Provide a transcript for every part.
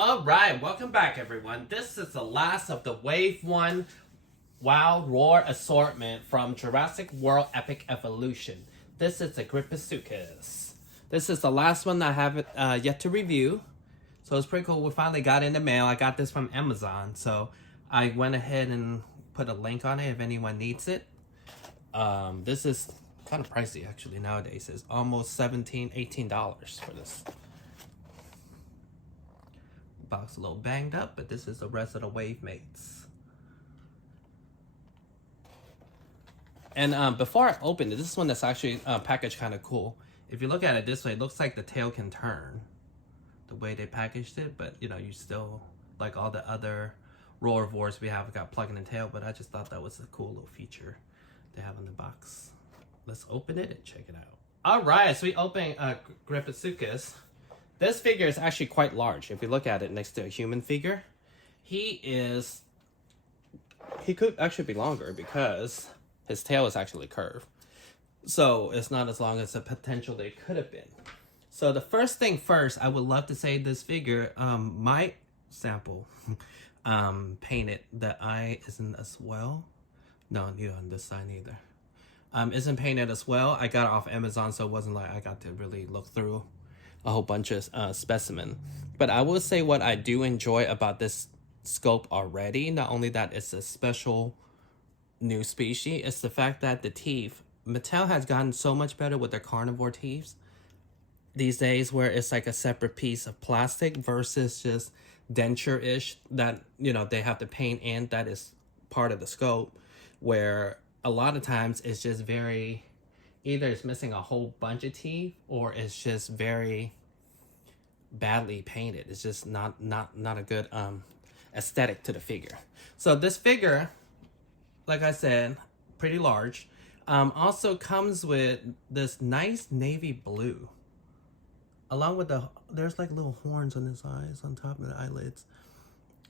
All right, welcome back, everyone. This is the last of the Wave 1 Wild Roar assortment from Jurassic World Epic Evolution. This is the Gryposuchus. This is the last one I haven't yet to review. So it's pretty cool. We finally got in the mail. I got this from Amazon. So I went ahead and put a link on it if anyone needs it. This is kind of pricey, actually, nowadays. It's almost $17, $18 for this. Box a little banged up, but this is the rest of the wave mates. And before I open it, this is one that's actually packaged kind of cool. If you look at it this way, it looks like the tail can turn the way they packaged it, but you know, you still, like all the other Roarvores we have, got plug in the tail, but I just thought that was a cool little feature they have in the box. Let's open it and check it out. All right, so we open Gryposuchus. This figure is actually quite large. If you look at it next to a human figure, he could actually be longer because his tail is actually curved. So it's not as long as the potential they could have been. So the first thing first, I would love to say this figure, my sample painted, the eye isn't as well. No, neither on this side either. Isn't painted as well. I got it off Amazon, so it wasn't like I got to really look through a whole bunch of specimen. But I will say what I do enjoy about this scope already, not only that it's a special new species, it's the fact that the teeth, Mattel has gotten so much better with their carnivore teeth these days, where it's like a separate piece of plastic versus just denture-ish that, you know, they have to paint in, that is part of the scope, where a lot of times it's just very, either it's missing a whole bunch of teeth or it's just very badly painted. It's just not a good aesthetic to the figure. So this figure, like I said, pretty large. Also comes with this nice navy blue. Along with there's like little horns on his eyes on top of the eyelids.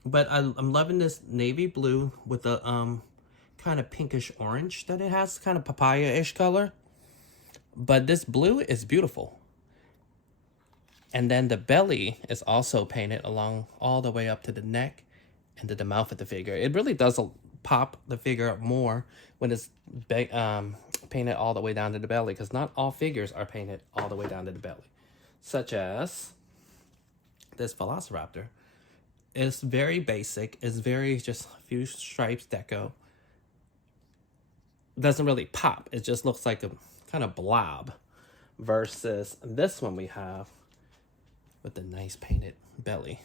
But I'm loving this navy blue with the kind of pinkish orange that it has, kind of papaya-ish color. But this blue is beautiful. And then the belly is also painted along all the way up to the neck and to the mouth of the figure. It really does pop the figure up more when it's painted all the way down to the belly, because not all figures are painted all the way down to the belly. Such as this Velociraptor. It's very basic. It's very just a few stripes deco. Doesn't really pop. It just looks like a kind of blob, versus this one we have with the nice painted belly.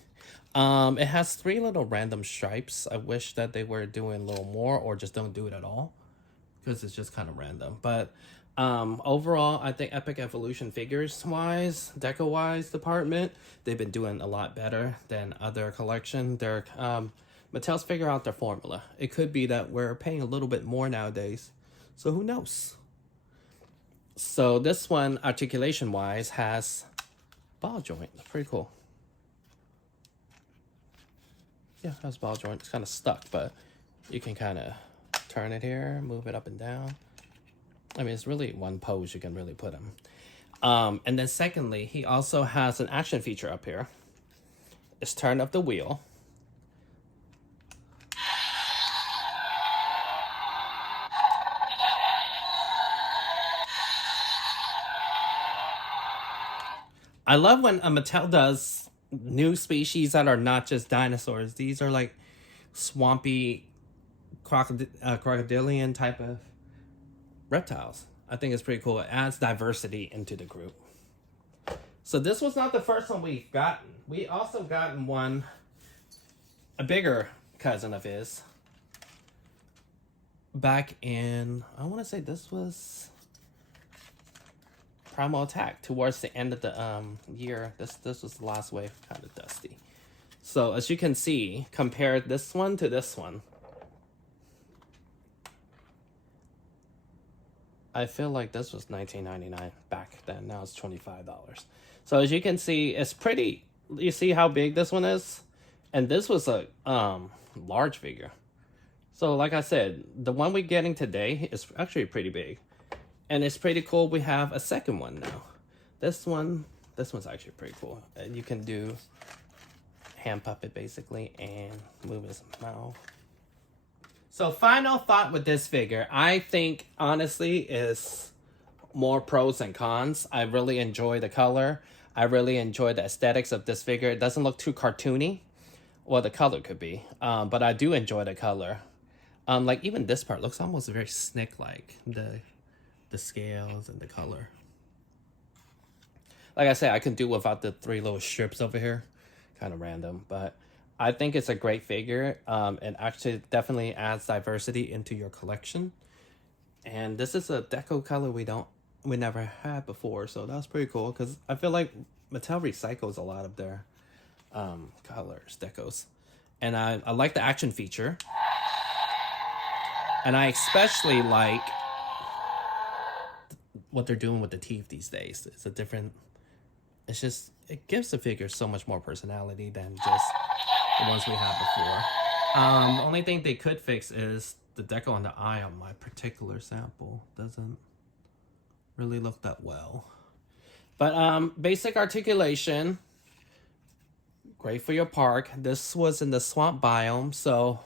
It has 3 little random stripes. I wish that they were doing a little more, or just don't do it at all, because it's just kind of random. But overall, I think Epic Evolution figures wise, deco wise department, they've been doing a lot better than other collection. They're Mattel's figure out their formula. It could be that we're paying a little bit more nowadays, so who knows. So this one, articulation wise, has ball joint. It's pretty cool. Yeah, it has ball joint. It's kind of stuck, but you can kind of turn it here, move it up and down. I mean, it's really one pose you can really put him. And then secondly, he also has an action feature up here. It's turn of the wheel. I love when Mattel does new species that are not just dinosaurs. These are like swampy crocodilian type of reptiles. I think it's pretty cool. It adds diversity into the group. So this was not the first one we've gotten. We also gotten one, a bigger cousin of his, back in, I want to say this was Primal Attack, towards the end of the year. This was the last wave, kind of dusty. So as you can see, compare this one to this one. I feel like this was $19.99 back then. Now it's $25. So as you can see, it's pretty. You see how big this one is? And this was a large figure. So like I said, the one we're getting today is actually pretty big. And it's pretty cool. We have a second one now. This one's actually pretty cool. And you can do hand puppet basically, and move his mouth. So final thought with this figure, I think honestly is more pros than cons. I really enjoy the color. I really enjoy the aesthetics of this figure. It doesn't look too cartoony. Well, the color could be, but I do enjoy the color. Like even this part looks almost very Snick-like, the scales and the color. Like I said, I can do without the 3 little strips over here. Kind of random, but I think it's a great figure. And actually definitely adds diversity into your collection. And this is a deco color we never had before, so that's pretty cool because I feel like Mattel recycles a lot of their colors, decos. And I like the action feature. And I especially like what they're doing with the teeth these days. It's a different, it's just, it gives the figure so much more personality than just the ones we had before. The only thing they could fix is the deco on the eye on my particular sample. Doesn't really look that well. But basic articulation, great for your park. This was in the swamp biome, so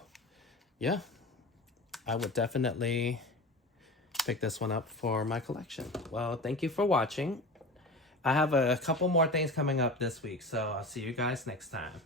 yeah, I would definitely pick this one up for my collection. Well, thank you for watching. I have a couple more things coming up this week, so I'll see you guys next time.